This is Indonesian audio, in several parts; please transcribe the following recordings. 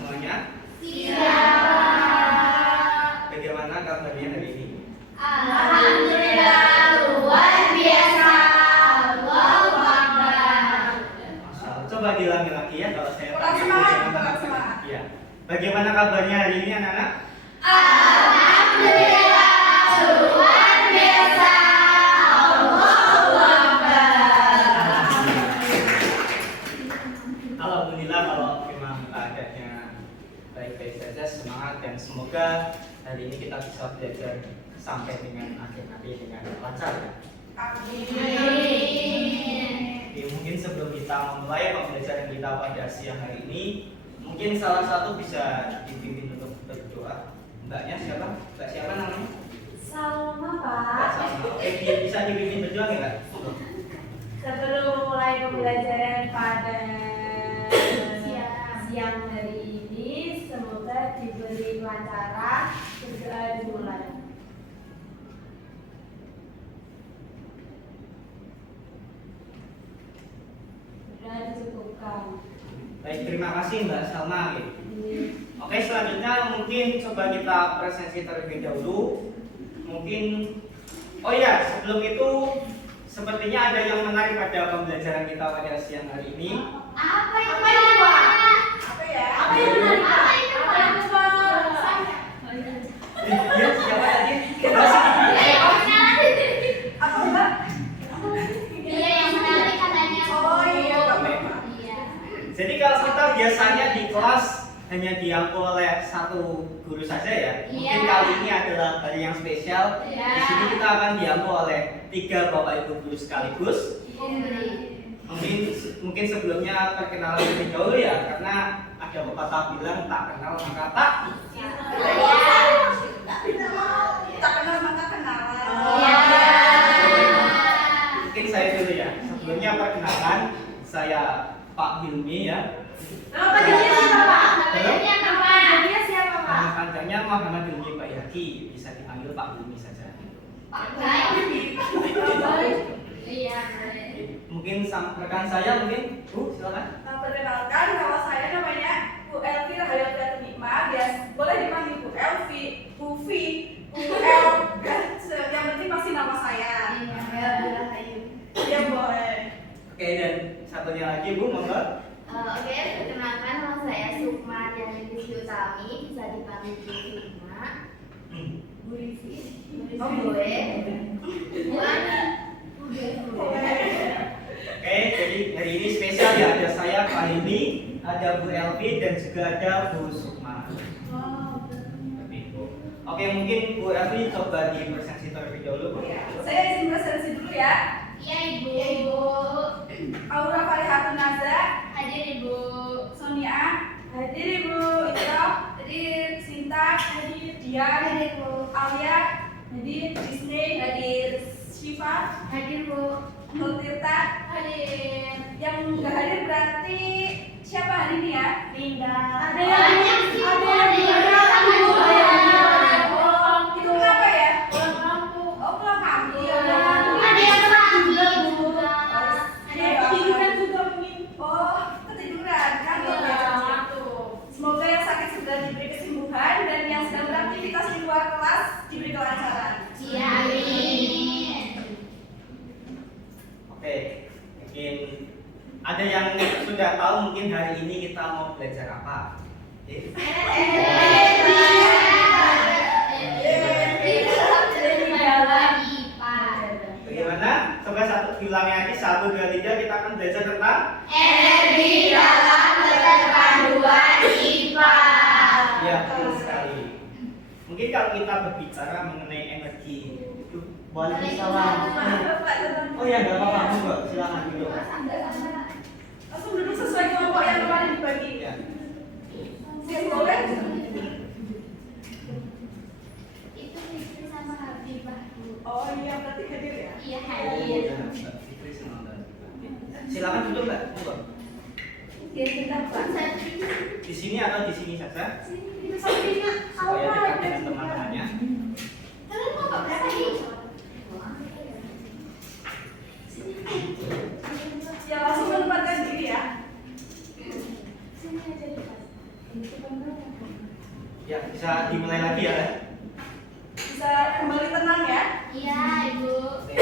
semuanya? Siap. Bagaimana kabarnya hari ini? Alhamdulillah luar biasa. Allahu Akbar. Masya Allah. Coba diulangi lagi ya kalau saya Kurang semangat. Ya. Bagaimana kabarnya hari ini anak-anak? Alhamdulillah luar biasa. Allahu Akbar. Alhamdulillah kalau memang keadaannya baik-baik saja, semangat dan semoga hari ini kita bisa belajar sampai dengan akhir nanti dengan lancar ya. Oke, mungkin sebelum kita memulai pembelajaran kita pada siang hari ini, mungkin salah satu bisa dipimpin untuk berdoa. Mbaknya siapa? Mbak siapa namanya? Salma, Mbak Pak. Salma. Oke, bisa dipimpin berdoa nggak? Sebelum mulai pembelajaran pada Siang. siang hari ini, semoga diberi kelancaran. Berdoa dimulai. Berdoa dicukupkan. Baik, terima kasih Mbak Salma. Oke, selanjutnya mungkin coba kita presentasi terlebih dahulu. Mungkin, oh ya, sebelum itu sepertinya ada yang menarik pada pembelajaran kita pada siang hari ini. Apa itu, Apa itu, Pak? Pak? Apa ya? Apa yang menarik, Pak? Apa itu, Pak? Ya, siapa tadi? Apa, Mbak? Iya, yang menarik katanya. Oh iya, Pak. Iya. Jadi kalau kita biasanya di kelas hanya diampu oleh satu guru saja ya. Mungkin Iya. kali ini adalah hari yang spesial. Iya. Di sini kita akan diampu oleh 3 Bapak Ibu guru sekaligus. Mungkin sebelumnya perkenalan lebih dahulu ya, karena ada pepatah bilang tak kenal maka tak. Tak kenal maka kenalan. Iya. Mungkin saya dulu ya. Sebelumnya perkenalkan, saya Pak Hilmi ya. Nama panjangnya siapa, Pak? Namanya Nama apa? panjangnya siapa, Pak? Nama panjangnya Muhammad Hilmi Pak Yaki, bisa dipanggil Pak Hilmi saja. Pak Baik. Iya. Mungkin rekan saya mungkin, Bu, silakan. Perkenalkan, kalau saya namanya Bu Elvi Rahayati Nikma, boleh dipanggil Bu Elvi, Bu Vi, Bu El, yang penting pasti nama saya. Ya boleh. Oke, dan satunya lagi Bu, monggo. Oke, perkenalkan nama saya Sukma Dianti Utami, bisa dipanggil Bu Sukma. Bu Rizky. Oh, boleh. Bu Ani. Oke, jadi hari ini spesial ya, ada saya Pak Hilmi, ada Bu Elvi dan juga ada Bu Sukma. Seperti itu. Oke, mungkin Bu Elvi coba di presentasi terlebih dahulu, Bu. Saya izin presentasi dulu ya. Iya, Ibu. Aura Farihatun Naza, Hadir, Ibu. Sonia, hadir Ibu, Iqraf, hadir Sinta, hadir Dian, Hadir, Bu. Alia, hadir Disney, hadir Syifa, Hadir, Bu. Nur Tirta. Hadir. Yang nggak hadir berarti siapa hari ini ya? Linda. Ada yang sih, ada ada yang yang Ibu. Oh, itu kenapa ya? Pulang kampung. Oh, pulang kampung. Ada yang sakit juga. Ada yang ketiduran juga mungkin. Oh, ketiduran kan? Semoga yang sakit segera diberi kesembuhan dan yang sedang beraktivitas di luar kelas diberi kelancaran. Iya, amin. Oke, mungkin ada yang sudah tahu mungkin hari ini kita mau belajar apa? Oke. Bagaimana? Coba diulangi lagi, 1, 2, 3, kita akan belajar tentang Energi dalam keterpaduan IPA. ya, betul sekali. Mungkin kalau kita berbicara mengenai energi, Waalaikumsalam. Oh ya, nggak apa-apa, monggo, silakan duduk. Langsung duduk sesuai kelompok yang kemarin dibagi. Ya. Boleh? Itu Fitri sama Habibah, Bu. Oh iya, berarti hadir ya? Iya, Oh, hadir. ya, Mbak Fitri sama Mbak. Silakan duduk, Mbak. Monggo. Ya, sebentar, Pak. Di sini atau di sini saja? Itu sampingnya. Supaya dekat dengan teman-temannya. Kalian mau nggak berapa nih? Ya, langsung menempatkan diri ya. Sini aja di pas. Ya, bisa dimulai lagi ya. Bisa kembali tenang ya. Iya, Ibu. Oke.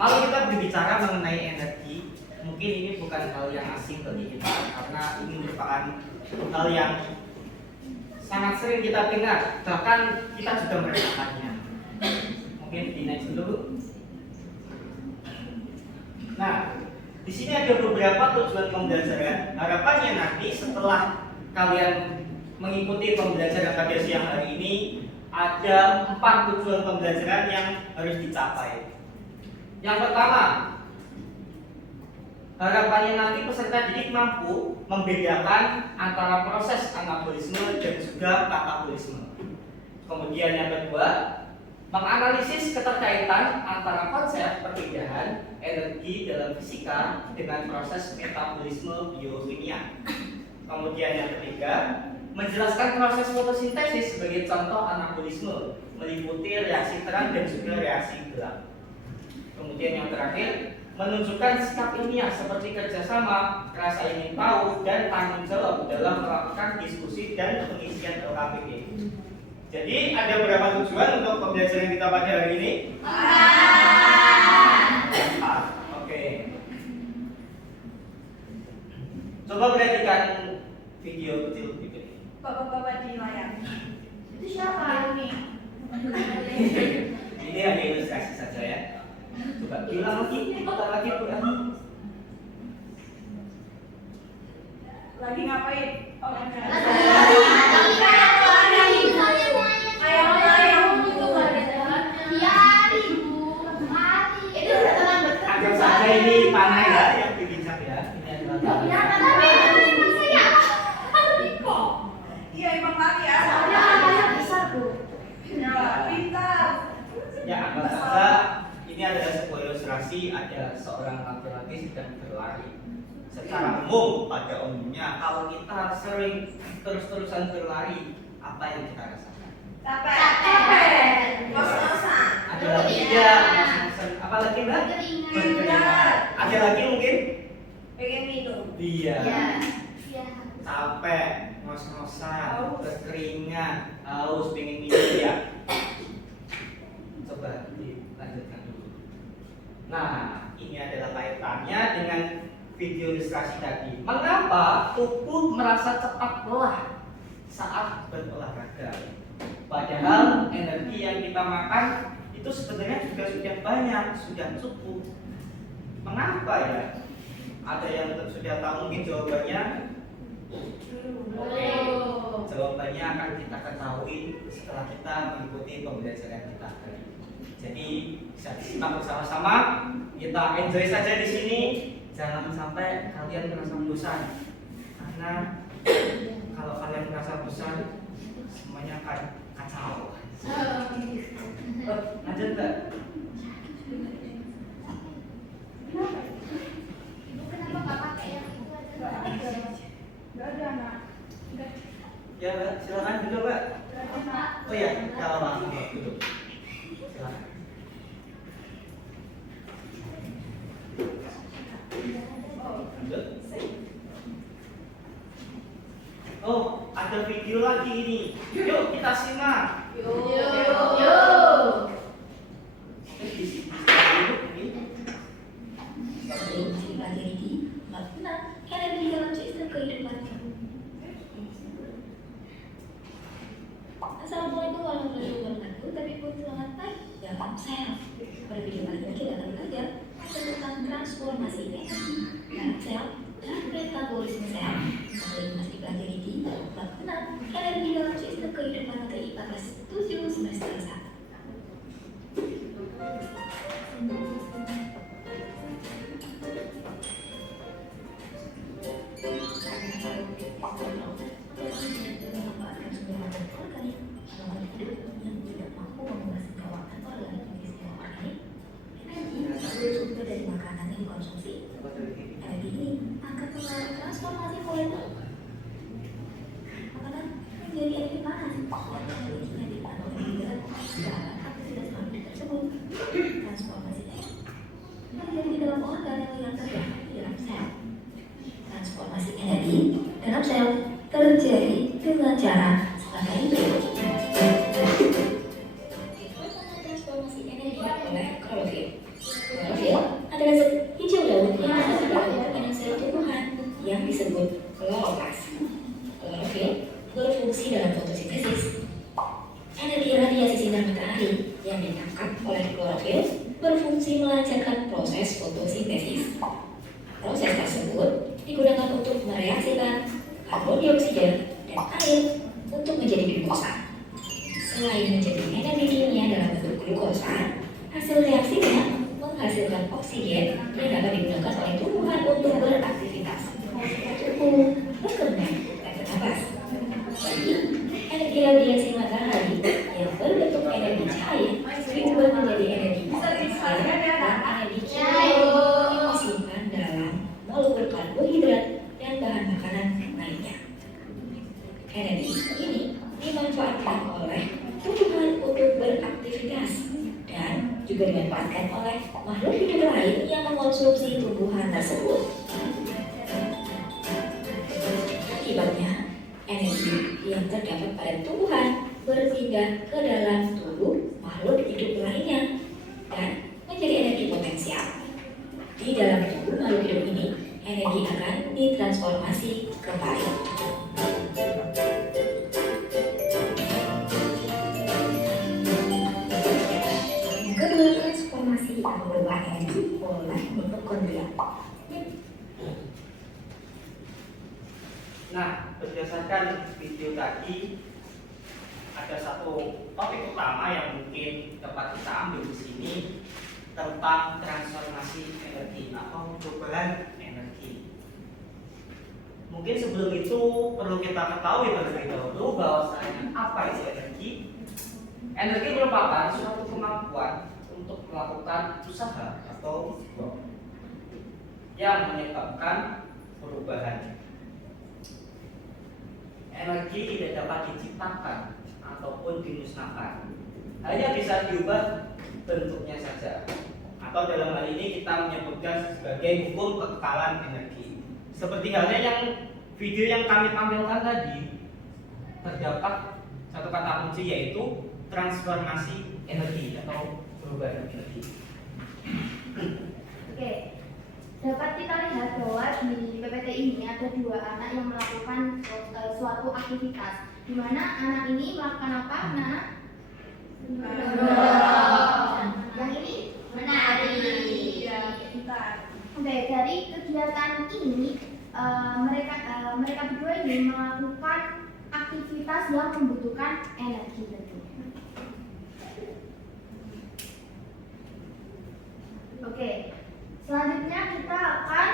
Kalau kita berbicara mengenai energi, mungkin ini bukan hal yang asing bagi kita karena ini merupakan hal yang sangat sering kita dengar, bahkan kita juga merasakannya. Mungkin di next dulu. Nah, di sini ada beberapa tujuan pembelajaran. Harapannya nanti setelah kalian mengikuti pembelajaran pada siang hari ini, ada 4 tujuan pembelajaran yang harus dicapai. Yang pertama, harapannya nanti peserta didik mampu membedakan antara proses anabolisme dan juga katabolisme. Kemudian yang kedua, menganalisis keterkaitan antara konsep perpindahan energi dalam fisika dengan proses metabolisme biokimia. Kemudian yang ketiga, menjelaskan proses fotosintesis sebagai contoh anabolisme, meliputi reaksi terang dan juga reaksi gelap. Kemudian yang terakhir, menunjukkan sikap ilmiah seperti kerjasama, rasa ingin tahu, dan tanggung jawab dalam melakukan diskusi dan pengisian LKPD. Jadi ada berapa tujuan untuk pembelajaran kita pada hari ini? 4. Oke. Coba perhatikan video kecil berikut ini. Bapak-bapak di layar. Itu siapa? Ini. Ini hanya ilustrasi saja ya. Coba diulang lagi, ulang. Lagi ngapain? Oh, Anggap saja ini panah ya yang dibijak ya. Ini adalah Iya emang lari ya. Ya, pintar. Ya, anggap saja ini adalah sebuah ilustrasi, ada seorang laki-laki sedang berlari. Secara umum, pada umumnya kalau kita sering terus-terusan berlari, apa yang kita rasakan? Capek. Ngos-ngosan. Ada lagi ya, apa lagi mbak? Berkeringat. Ada lagi mungkin? Pengen minum. Iya. Iya. Capek, ngos-ngosan, berkeringat, haus, pengen minum ya. Coba dilanjutkan dulu. Nah, ini adalah kaitannya dengan video ilustrasi tadi. Mengapa tubuh merasa cepat lelah saat berolahraga? Padahal energi yang kita makan itu sebenarnya juga sudah banyak, sudah cukup. Mengapa ya? Ada yang sudah tahu mungkin jawabannya? Oke, jawabannya akan kita ketahui setelah kita mengikuti pembelajaran kita tadi. Jadi bisa disimak bersama-sama, kita enjoy saja di sini. Jangan sampai kalian merasa bosan, karena kalau kalian merasa bosan, semuanya akan kacau. Lanjut mbak. Ibu kenapa nggak pakai yang itu aja? Gak ada anak. Ya mbak, silakan duduk mbak. Oh ya, kalau langsung duduk. Silakan. Lanjut. Oh, ada video lagi ini. Yuk kita simak. Assalamualaikum warahmatullahi wabarakatuh. Tapi pun selamat pagi. Dalam sel. Pada video kali ini kita akan belajar tentang transformasi energi dalam sel dan metabolisme sel. Kali ini masih dipelajari di bab 6 energi dalam sistem kehidupan materi IPA kelas 7 semester 1. Sumber dari makanan yang dikonsumsi. Energi ini akan mengalami transformasi molekul. Makanan menjadi energi panas. Energinya ditambah dengan dalam aktivitas magnetik tersebut. Transformasinya terjadi di dalam organ yang terdapat di dalam sel. Transformasi energi dalam sel terjadi dengan cara sebagai berikut. berfungsi dalam fotosintesis. Energi radiasi sinar matahari yang ditangkap oleh klorofil berfungsi melancarkan proses fotosintesis. Proses tersebut digunakan untuk mereaksikan karbon dioksida dan air untuk menjadi glukosa. Selain menjadi energi kimia dalam bentuk glukosa, hasil reaksinya menghasilkan oksigen yang dapat digunakan oleh tumbuhan untuk beraktivitas, tumbuh, berkembang, dan bernafas. Jadi, energi radiasi matahari yang berbentuk energi cahaya diubah menjadi energi potensial dan energi kimia yang disimpan dalam molekul karbohidrat dan bahan makanan lainnya. Energi ini dimanfaatkan oleh tumbuhan untuk beraktivitas dan juga dimanfaatkan oleh makhluk hidup lain yang mengkonsumsi tumbuhan tersebut. Akibatnya, energi yang terdapat pada tumbuhan berpindah ke dalam tubuh makhluk hidup lainnya dan menjadi energi potensial. Di dalam tubuh makhluk hidup ini, energi akan ditransformasi kembali. Yang kedua, transformasi atau berubah energi oleh mitokondria. Nah, berdasarkan video tadi ada satu topik utama yang mungkin dapat kita ambil di sini tentang transformasi energi atau perubahan energi. Mungkin sebelum itu perlu kita ketahui terlebih dahulu bahwasanya apa itu energi. Energi merupakan suatu kemampuan untuk melakukan usaha atau work yang menyebabkan perubahan. Energi tidak dapat diciptakan ataupun dimusnahkan, hanya bisa diubah bentuknya saja. Atau dalam hal ini kita menyebutkan sebagai hukum kekekalan energi. Seperti halnya yang video yang kami tampilkan tadi, terdapat satu kata kunci yaitu transformasi energi atau perubahan energi. Oke, dapat kita lihat bahwa di PPT ini ada dua anak yang melakukan suatu aktivitas, di mana anak ini melakukan apa? Anak? Yang ini menari. Oke, dari kegiatan ini mereka berdua ini melakukan aktivitas yang membutuhkan energi tentunya. Oke, selanjutnya kita akan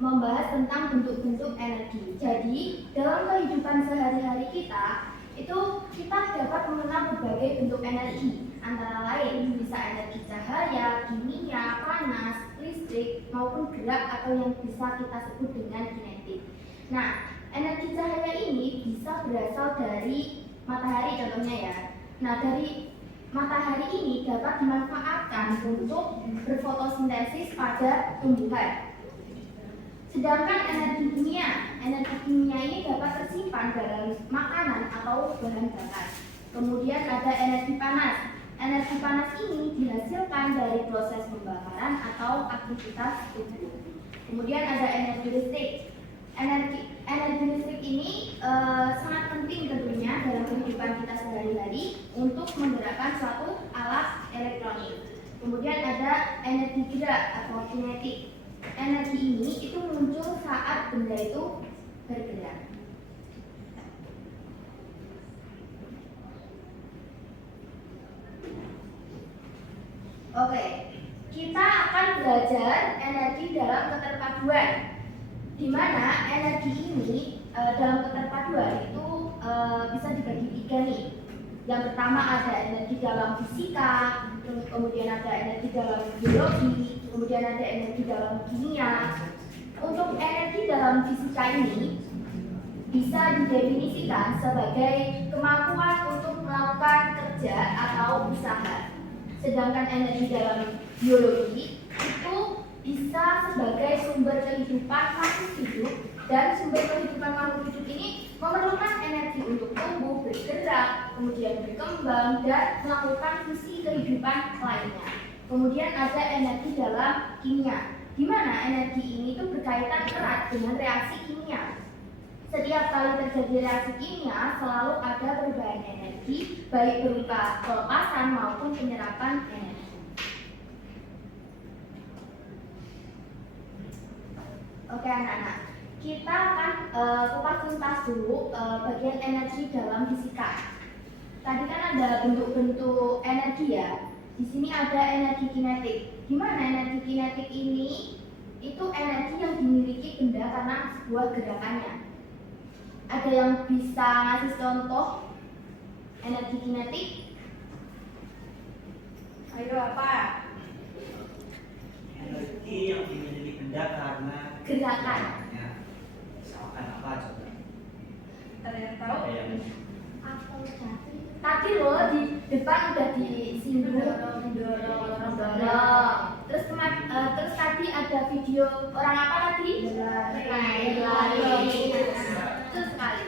membahas tentang bentuk-bentuk energi. Jadi, dalam kehidupan sehari-hari kita, itu kita dapat mengenal berbagai bentuk energi. Antara lain bisa energi cahaya, kimia, panas, listrik, maupun gerak atau yang bisa kita sebut dengan kinetik. Nah, energi cahaya ini bisa berasal dari matahari contohnya ya. Nah, dari matahari ini dapat dimanfaatkan untuk berfotosintesis pada tumbuhan. Sedangkan energi kimia ini dapat tersimpan dalam makanan atau bahan bakar. Kemudian ada energi panas. Energi panas ini dihasilkan dari proses pembakaran atau aktivitas tubuh. Kemudian ada energi listrik. Energi listrik ini sangat penting tentunya dalam kehidupan kita sehari-hari untuk menggerakkan suatu alat elektronik. Kemudian ada energi gerak atau kinetik. Energi ini itu muncul saat benda itu bergerak. Oke, kita akan belajar energi dalam keterpaduan, di mana energi ini dalam keterpaduan itu bisa dibagi tiga nih. Yang pertama ada energi dalam fisika, kemudian ada energi dalam biologi, kemudian ada energi dalam kimia. Untuk energi dalam fisika ini bisa didefinisikan sebagai kemampuan untuk melakukan kerja atau usaha. Sedangkan energi dalam biologi itu bisa sebagai sumber kehidupan makhluk hidup, dan sumber kehidupan makhluk hidup ini memerlukan energi untuk tumbuh, bergerak, kemudian berkembang, dan melakukan fungsi kehidupan lainnya. Kemudian ada energi dalam kimia, di mana energi ini itu berkaitan erat dengan reaksi kimia. Setiap kali terjadi reaksi kimia, selalu ada perubahan energi, baik berupa pelepasan maupun penyerapan energi. Oke anak-anak, kita akan kupas tuntas dulu bagian energi dalam fisika. Tadi kan ada bentuk-bentuk energi ya. Di sini ada energi kinetik. Di mana energi kinetik ini? Itu energi yang dimiliki benda karena sebuah gerakannya. Ada yang bisa ngasih contoh energi kinetik? Ayo apa? Energi yang dimiliki benda karena Gerakan. ya. Misalkan apa coba? Ada yang tahu? Ada yang Tadi loh di depan udah disinggung dorong. Terus tadi ada video orang apa tadi? Lari. Betul sekali.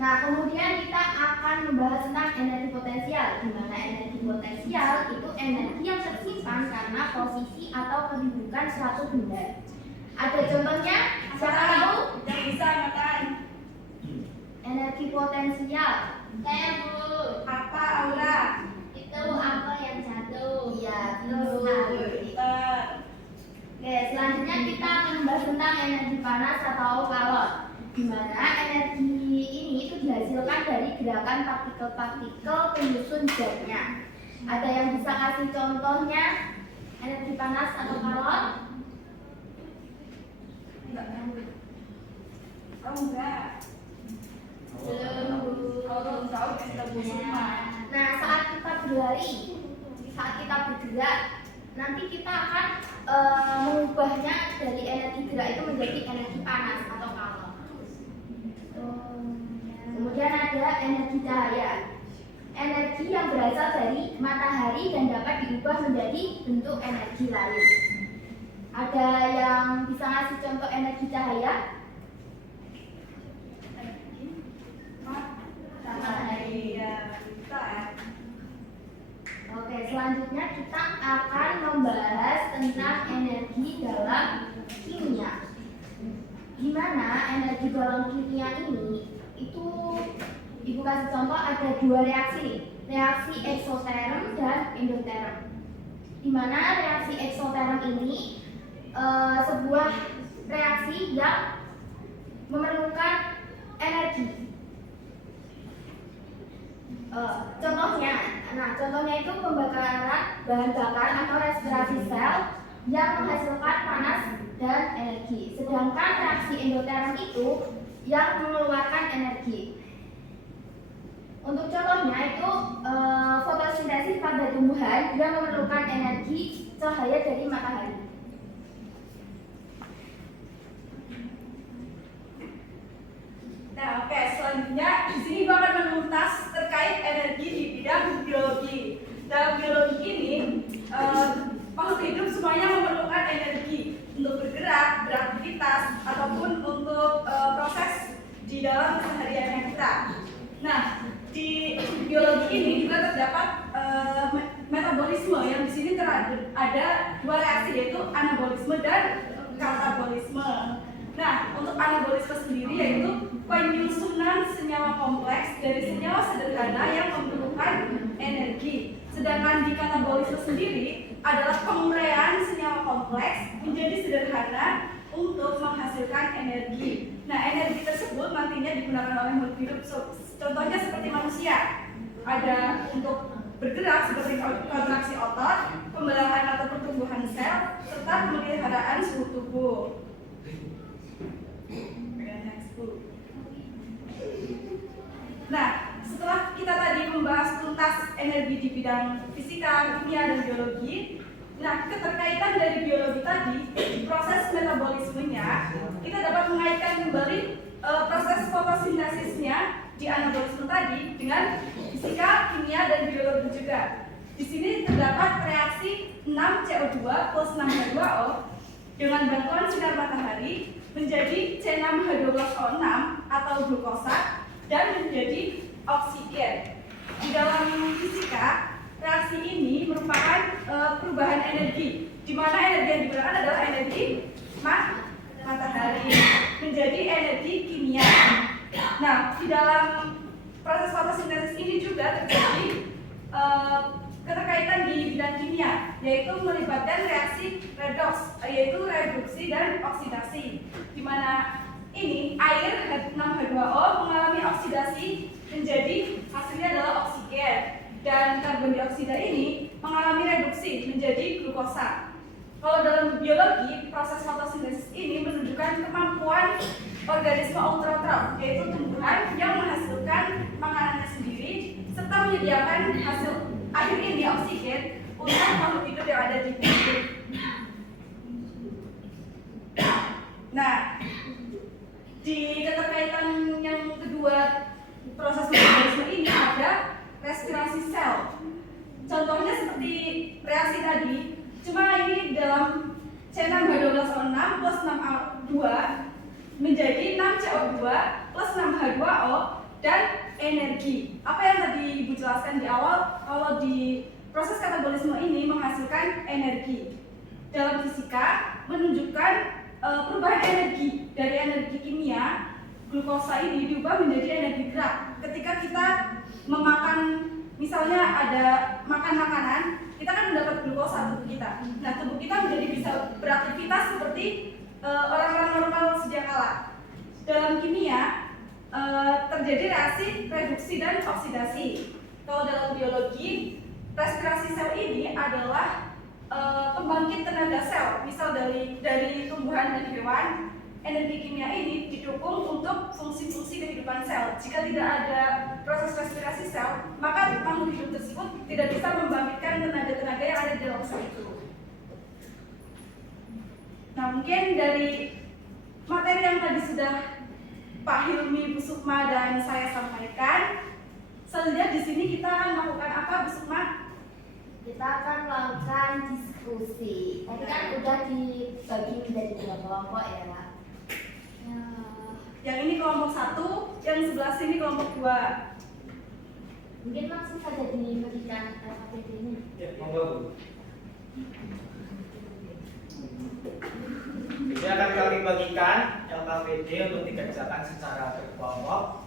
Nah, kemudian kita akan membahas tentang energi potensial. Di mana energi potensial itu energi yang tersimpan karena posisi atau kedudukan suatu benda. Ada contohnya? Siapa tahu? Yang bisa makan. Energi potensial. Saya Bu, Apa Aura? itu apel yang jatuh. Iya, betul sekali. Pinter. Oke, selanjutnya kita akan membahas tentang energi panas atau kalor. Di mana energi ini itu dihasilkan dari gerakan partikel-partikel penyusun zatnya. Ada yang bisa kasih contohnya energi panas atau kalor? Enggak tahu. Oh enggak. Belum Bu. Kalau belum tahu kita Bu semua. Nah, saat kita berlari, saat kita bergerak, nanti kita akan mengubahnya dari energi gerak itu menjadi energi panas atau kalor. Kemudian ada energi cahaya. Energi yang berasal dari matahari dan dapat diubah menjadi bentuk energi lain. Ada yang bisa ngasih contoh energi cahaya? Matahari ya bisa ya. Oke, selanjutnya kita akan membahas tentang energi dalam kimia. Di mana energi dalam kimia ini itu Ibu kasih contoh ada dua reaksi, reaksi eksoterm dan endoterm. Di mana reaksi eksoterm ini sebuah reaksi yang memerlukan energi. Contohnya itu pembakaran bahan bakar atau respirasi sel yang menghasilkan panas dan energi. Sedangkan reaksi endoterm itu yang mengeluarkan energi. Untuk contohnya itu fotosintesis pada tumbuhan yang memerlukan energi cahaya dari matahari. Nah, oke, selanjutnya di sini gua akan menuntas terkait energi di bidang biologi. Dalam biologi ini, makhluk hidup semuanya memerlukan energi untuk bergerak, beraktivitas, ataupun untuk proses di dalam kesehariannya kita. Nah, di biologi ini juga terdapat metabolisme yang di sini ada dua reaksi, yaitu anabolisme dan katabolisme. Nah, untuk anabolisme sendiri yaitu penyusunan senyawa kompleks dari senyawa sederhana yang memerlukan energi. Sedangkan di katabolisme sendiri adalah penguraian senyawa kompleks menjadi sederhana untuk menghasilkan energi. Nah, energi tersebut nantinya digunakan oleh makhluk hidup. Contohnya seperti manusia, ada untuk bergerak seperti kontraksi otot, pembelahan atau pertumbuhan sel, serta pemeliharaan suhu tubuh. Nah, setelah kita tadi membahas tuntas energi di bidang fisika, kimia, dan biologi, nah keterkaitan dari biologi tadi, proses metabolismenya, kita dapat mengaitkan kembali proses fotosintesisnya di anabolisme tadi dengan fisika, kimia, dan biologi juga. Di sini terdapat reaksi 6CO2 plus 6H2O dengan bantuan sinar matahari menjadi C6H12O6 atau glukosa dan menjadi oksigen. Di dalam fisika, reaksi ini merupakan perubahan energi, di mana energi yang digunakan adalah energi matahari menjadi energi kimia. Nah, di dalam proses fotosintesis ini juga terjadi keterkaitan di bidang kimia, yaitu melibatkan reaksi redoks, yaitu reduksi dan oksidasi, di mana ini air H6H2O mengalami oksidasi menjadi hasilnya adalah oksigen, dan karbon dioksida ini mengalami reduksi menjadi glukosa. Kalau dalam biologi, proses fotosintesis ini menunjukkan kemampuan organisme autotrof, yaitu tumbuhan yang menghasilkan makanannya sendiri serta menyediakan hasil akhir ini oksigen untuk makhluk hidup yang ada di bumi. Nah, di keterkaitan yang kedua proses metabolisme ini ada respirasi sel. Contohnya seperti reaksi tadi, cuma ini dalam C6H12O6 plus 6A2 menjadi 6CO2 plus 6H2O dan energi. Apa yang tadi Ibu jelaskan di awal, kalau di proses katabolisme ini menghasilkan energi. Dalam fisika menunjukkan perubahan energi dari energi kimia, glukosa ini diubah menjadi energi gerak. Ketika kita memakan, misalnya ada makan makanan, kita kan mendapat glukosa tubuh kita. Nah, tubuh kita menjadi bisa beraktivitas seperti orang-orang normal sedia kala. Dalam kimia terjadi reaksi reduksi dan oksidasi. Kalau dalam biologi, respirasi sel ini adalah pembangkit tenaga sel. Misal dari tumbuhan dan hewan, energi kimia ini didukung untuk fungsi-fungsi kehidupan sel. Jika tidak ada proses respirasi sel, maka makhluk hidup tersebut tidak bisa membangkitkan tenaga-tenaga yang ada di dalam sel itu. Nah, mungkin dari materi yang tadi sudah Pak Hilmi, Bu Sukma, dan saya sampaikan, selanjutnya di sini kita akan melakukan apa, Bu Sukma? Kita akan melakukan diskusi. Tadi kan udah dibagi menjadi 2 kelompok ya, Pak. Yang ini kelompok 1, yang sebelah sini kelompok 2. Mungkin langsung saja diberikan LKPD ini. Ya, monggo Bu. Ini akan kami bagikan LKPD untuk dikerjakan secara berkelompok.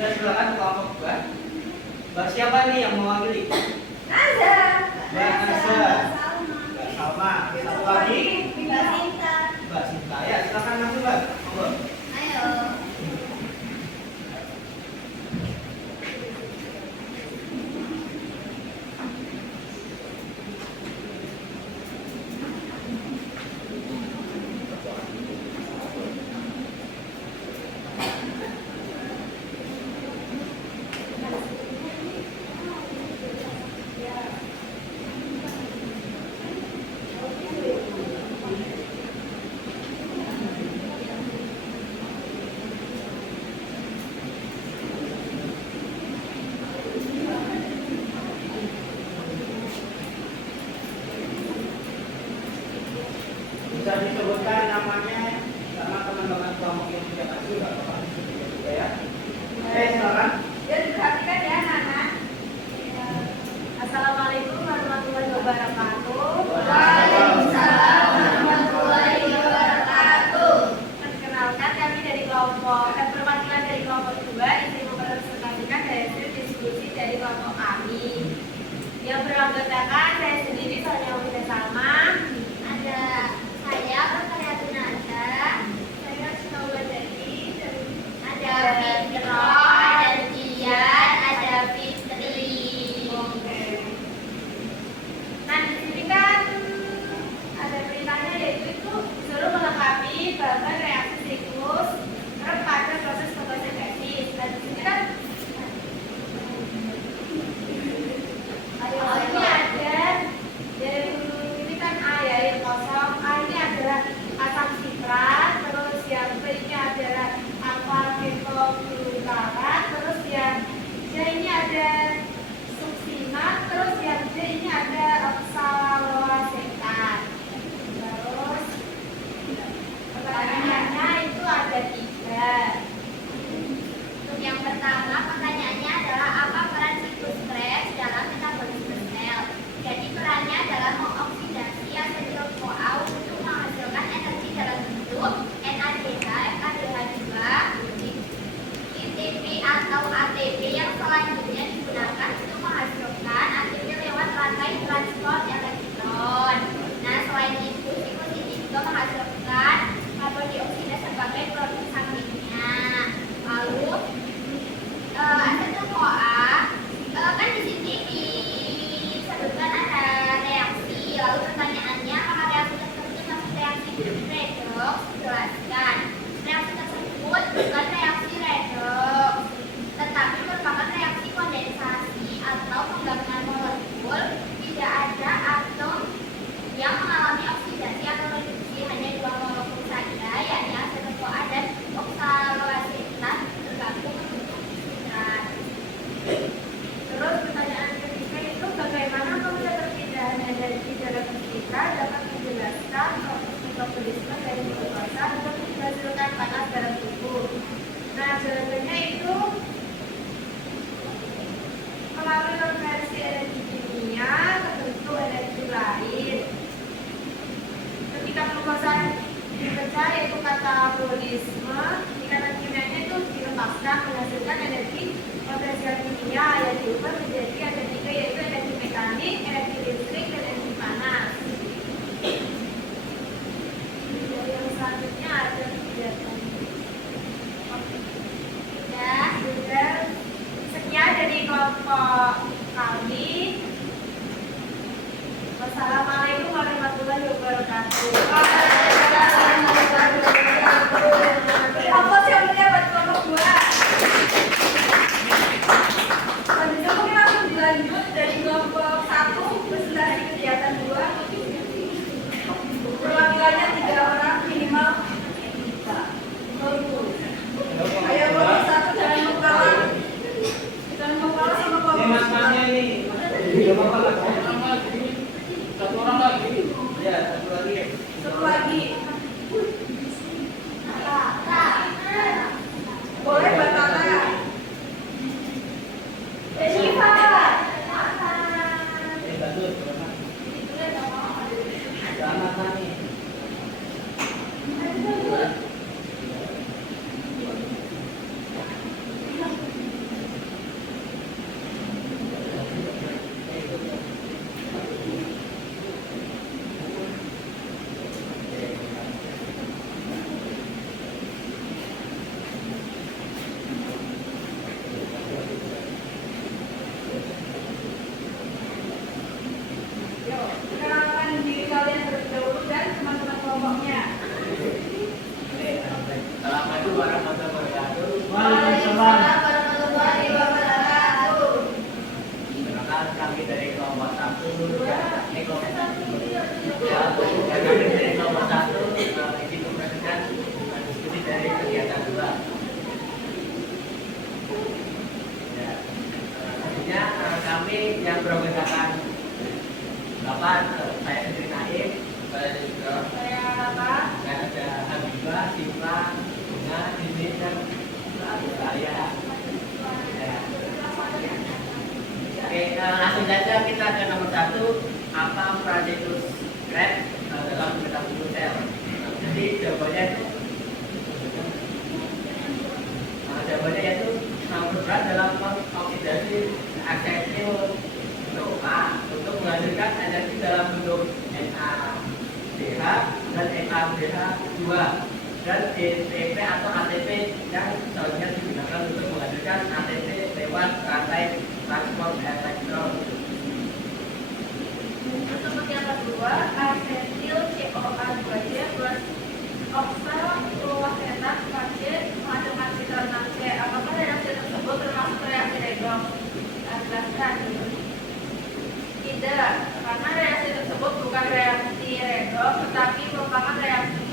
Ya, silakan kelompok 2. Mbak siapa nih yang mewakili? Ada. Mbak Nasa, Mbak Salma, satu lagi Mbak Sinta. Mbak Sinta. Ya, silakan maju Mbak. Monggo. Ayo. perwakilan dari kelompok 2 ingin merepresentasikan hasil diskusi dari kelompok kami. Yang beranggotakan saya sendiri, Sonia Wida Salma, Ada saya, Berkarya Tunanda, saya Snowa Jadi, ada Fitro, ada Dian, ada Fitri. Oke. Nah, di sini kan ada beritanya, yaitu itu disuruh melengkapi bagian reaksi siklus pada proses fotosintesis. Dan di sini kan ini ada dari ini kan A ya, air kosong. A ini adalah asam sitrat, terus yang B ini adalah alfa fetoglutarat, terus yang C ini ada suksinat, terus yang D ini ada oksaloasetat. Terus pertanyaannya itu ada 3. Untuk yang pertama, pertanyaannya adalah apa peran siklus Krebs dalam metabolisme sel? Jadi perannya adalah mengoksidasi asetil-CoA untuk menghasilkan energi dalam bentuk NADH, FADH2, ATP atau ATP yang selanjutnya digunakan untuk menghasilkan ATP lewat rantai transport elektron. Nah, selain itu, siklus ini juga menghasilkan karbon dioksida sebagai produk sampingnya. Lalu asetil-CoA kan di sini disebutkan ada reaksi. Lalu pertanyaannya, apakah reaksi tersebut masuk reaksi redox? Jelaskan. Reaksi tersebut bukan reaksi redox, tetapi merupakan reaksi kondensasi atau penggabungan molekul. Tidak ada atom yang mengalami oksidasi atau reduksi, hanya 2 molekul saja, yakni asetil-CoA dan oksaloasetat tergabung membentuk sitrat. Terus pertanyaan ketiga itu bagaimana proses perpindahan energi dalam fisika dapat menjelaskan proses metabolisme dari glukosa untuk menghasilkan panas dalam tubuh. Nah, jawabannya itu melalui konversi energi kimia ke bentuk energi lain. Ketika glukosa dipecah, yaitu katabolisme, ikatan kimianya itu dilepaskan menghasilkan energi potensial kimia yang diubah menjadi ada 3, yaitu energi mekanik, energi listrik, dan energi panas. Yang selanjutnya ada kegiatan. Sudah. Sekian dari kelompok kami. Wassalamualaikum warahmatullahi wabarakatuh. Apa sih yang buat kelompok 2? Selanjutnya mungkin langsung dilanjut dari kelompok 1 presentasi kegiatan 2. Perwakilannya 3 orang minimal. Ayo kelompok 1 jangan lupa sama Ini kelompok mas-masnya 2. ini. Tidak apa-apa lah. Satu orang lagi. Ya, satu lagi. Satu lagi. Boleh Mbak Tata. Syifa. Bagus. Selamat Tani. Yuk, kenalkan diri kalian terlebih dahulu dan teman-teman kelompoknya. Assalamualaikum warahmatullahi wabarakatuh. Waalaikumsalam warahmatullahi wabarakatuh. Perkenalkan kami dari kelompok 1. Ini kelompok 1. Kami dari kelompok 1 izin mempresentasikan diskusi dari kegiatan 2. Ya. Selanjutnya kami yang beranggotakan 8, saya sendiri Naim, saya juga Saya apa? dan ada Habibah, Siva, Bunga, Dini, dan saya. Ya. Oke, langsung saja kita ke nomor 1. Apa peran siklus Krebs dalam metabolisme sel? Jadi jawabannya itu 2 dan DTP atau ATP yang seharusnya digunakan untuk menghadirkan ATP lewat rantai transport elektron. Untuk yang kedua, asetil COA2J plus oksal fluoretat KJ mengandung citrat C. Apakah reaksi tersebut termasuk reaksi redoks? Jelaskan. Tidak, karena reaksi tersebut bukan reaksi redoks, tetapi merupakan reaksi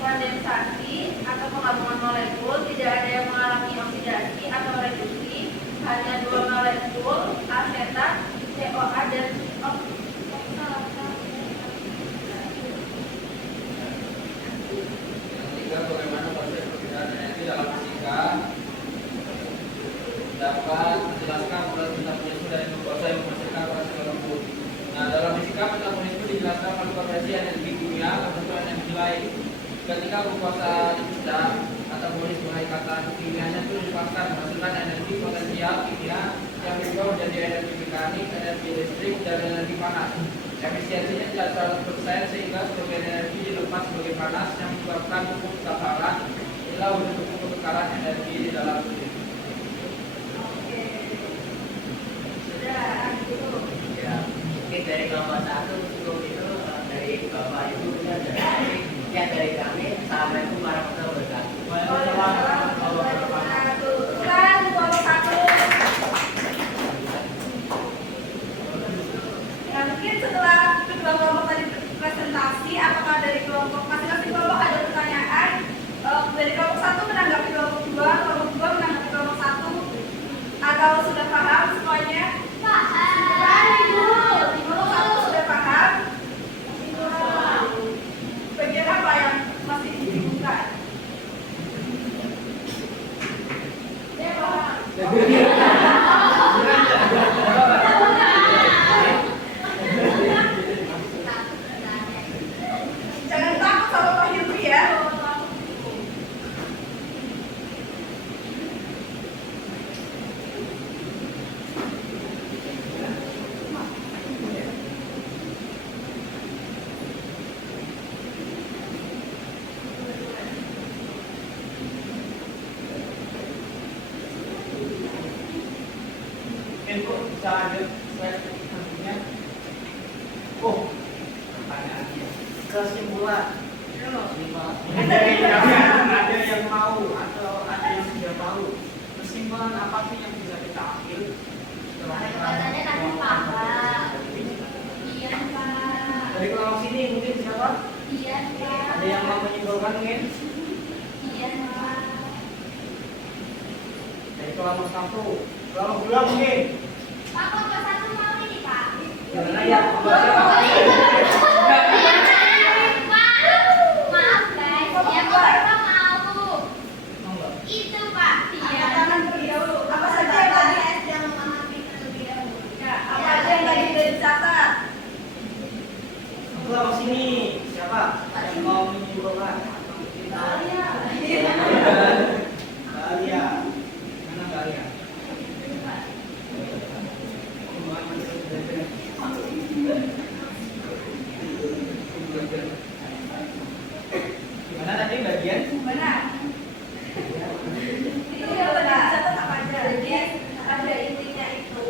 kondensasi atau penggabungan molekul. Tidak ada yang mengalami oksidasi atau reduksi, hanya dua molekul asetat COA dan Ketiga, bagaimana proses perbedaan energi dalam fisika dapat dijelaskan melalui metabolisme dari glukosa yang menghasilkan reaksi lembut. Nah, dalam fisika metabolisme dijelaskan melalui konversi energi kimia ke bentuk energi lain. Ketika glukosa dipecah, metabolis pengikatan kimianya itu dipaksa menghasilkan energi potensial kimia yang berubah menjadi energi mekanik, energi listrik, dan energi panas. Efisiensinya tidak 100% sehingga sebagian energi dilepas sebagai panas yang menyebabkan hukum kebakaran. Inilah wujud hukum pertukaran energi di dalam tubuh. Oke. Sudah gitu. Ya, mungkin dari kelompok 1 cukup itu dari Bapak Ibu dari ya dari kami. Assalamualaikum warahmatullahi wabarakatuh. Waalaikumsalam warahmatullahi wabarakatuh. Kan kelompok 1. Nah, mungkin setelah kedua kelompok tadi presentasi, apakah dari kelompok masing-masing kelompok ada pertanyaan? Dari kelompok 1 menanggapi kelompok 2 menanggapi kelompok 1, atau sudah paham semuanya? Paham, Ibu. Di kelompok 1 sudah paham? Bagian apa yang masih dibingungkan? Saya paham. Jangan takut sama Pak Hilmi ya. Info bisa ada slide selanjutnya. Oh, pertanyaannya kesimpulan. Mungkin dari kalian ada yang mau atau ada yang sudah tahu kesimpulan apa sih yang bisa kita ambil? Katanya tadi paham. Iya, Pak. Dari kelompok sini mungkin siapa? Iya, Pak. Ada yang mau menyimpulkan mungkin? Iya, Pak. Dari kelompok 1, kelompok 2 mungkin. Pak, kelompok 1 mau ini, Pak. Gimana ya? Kelompok siapa? Maaf guys, ya Bapak mau. Mau nggak? Itu Pak, dia. Angkat tangan terlebih dahulu. Apa saja yang tadi? yang memahami terlebih dahulu. Ya, apa aja yang tadi sudah dicatat? Kelompok sini siapa? Yang mau menyimpulkan? Alia. Alia. Mana Alia? Gimana tadi bagian? Benar. Itu yang tadi dicatat apa aja? Jadi pada intinya itu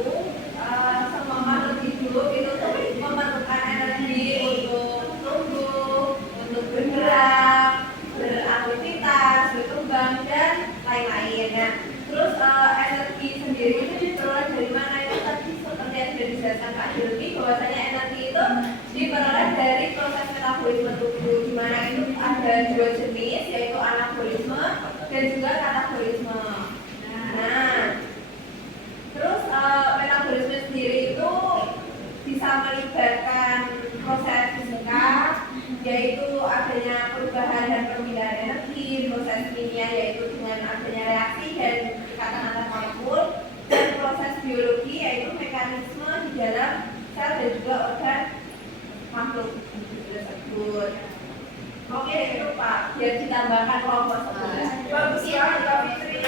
semua makhluk hidup itu tuh memerlukan energi untuk tumbuh, untuk bergerak, beraktivitas, berkembang dan lain-lain. Nah, terus energi sendiri itu diperoleh dari mana? Itu tadi seperti yang sudah dijelaskan Pak Hilmi, bahwasanya energi itu diperoleh dari proses metabolisme tubuh, di mana itu ada dua jenis, yaitu anabolisme dan juga katabolisme. Nah, terus metabolisme sendiri itu bisa melibatkan proses fisika, yaitu adanya perubahan dan perpindahan energi, proses kimia yaitu dengan adanya reaksi dan ikatan antar molekul, dan proses biologi yaitu mekanisme di dalam sel dan juga organ makhluk tersebut. Oke, itu Pak, biar ditambahkan kelompok 11. Bagus sekali Kak Fitri.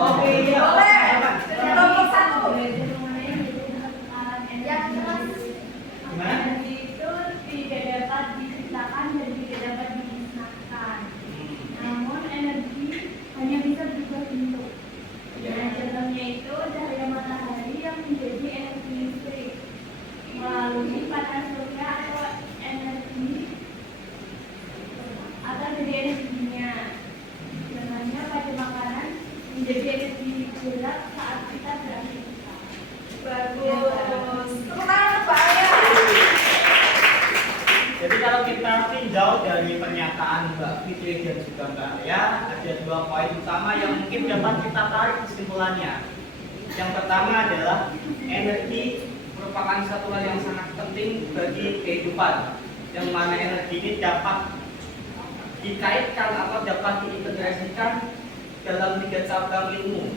Oke, iya. Boleh. Apa? Kelompok 1. Yang jelas Gimana? Itu pernyataan Mbak Fitri dan juga Mbak Lea, ada 2 poin utama yang mungkin dapat kita tarik kesimpulannya. Yang pertama adalah energi merupakan satu hal yang sangat penting bagi kehidupan, yang mana energi ini dapat dikaitkan atau dapat diintegrasikan dalam 3 cabang ilmu.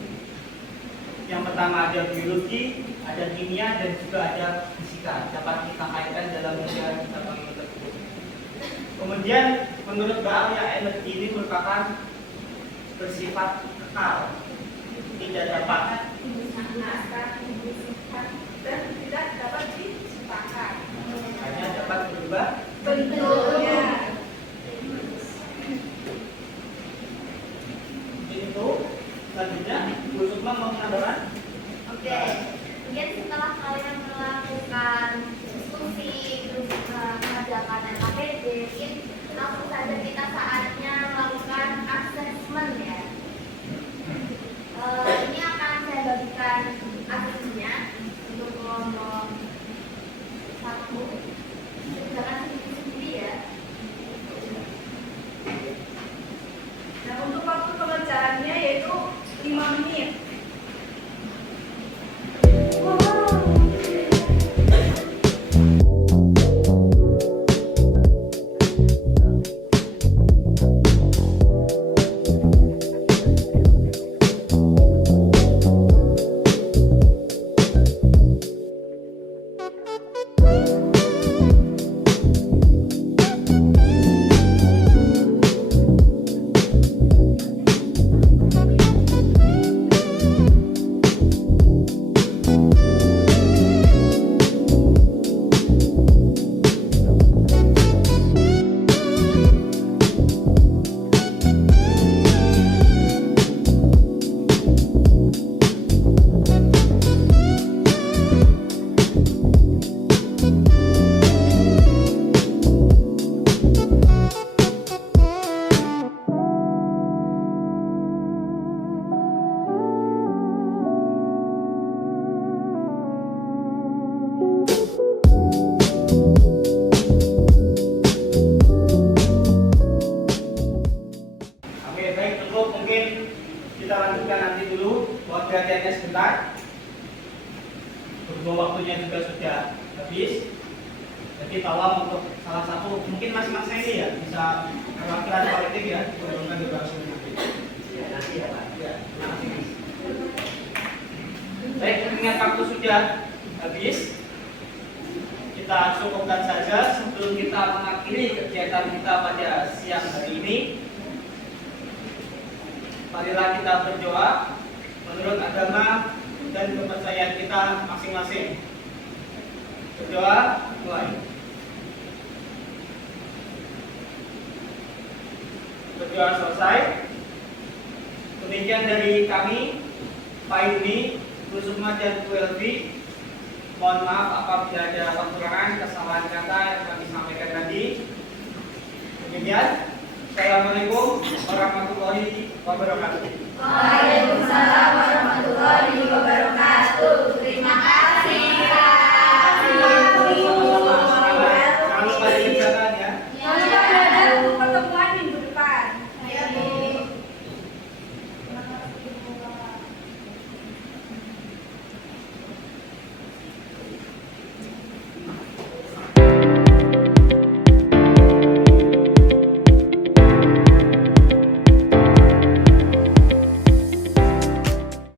Yang pertama ada biologi, ada kimia, dan juga ada fisika. Dapat kita kaitkan dalam 3 cabang ilmu tersebut. Kemudian menurut Mbak Alia, energi ini merupakan bersifat kekal, tidak dapat dan tidak dapat diciptakan. hanya dapat berubah. Bentuknya. Itu selanjutnya Bu Sukma mau menambahkan? Oke, mungkin setelah kalian melakukan diskusi terus mengerjakan LKPD, mungkin langsung saja kita saatnya melakukan assessment ya. Ini akan saya bagikan asesmennya untuk kelompok 1. Jangan sendiri-sendiri ya. Nah, untuk waktu pengerjaannya yaitu 5 menit. perhatiannya sebentar. Berhubung waktunya juga sudah habis, jadi tolong untuk salah satu mungkin masing-masing ini ya bisa perwakilan politik ya diturunkan di langsung nanti. Ya nanti ya Pak. Ya terima kasih Mas. Baik, mengingat waktu sudah habis, kita cukupkan saja sebelum kita mengakhiri kegiatan kita pada siang hari ini. Marilah kita berdoa menurut agama dan kepercayaan kita masing-masing. Berdoa, mulai. Berdoa selesai. Demikian dari kami, Pak Yuni, Bu Sukma dan Bu Elvi. Mohon maaf apabila ada kekurangan, kesalahan kata yang kami sampaikan tadi. Demikian. Assalamualaikum warahmatullahi wabarakatuh. Waalaikumsalam warahmatullahi wabarakatuh. Terima kasih. Jangan lupa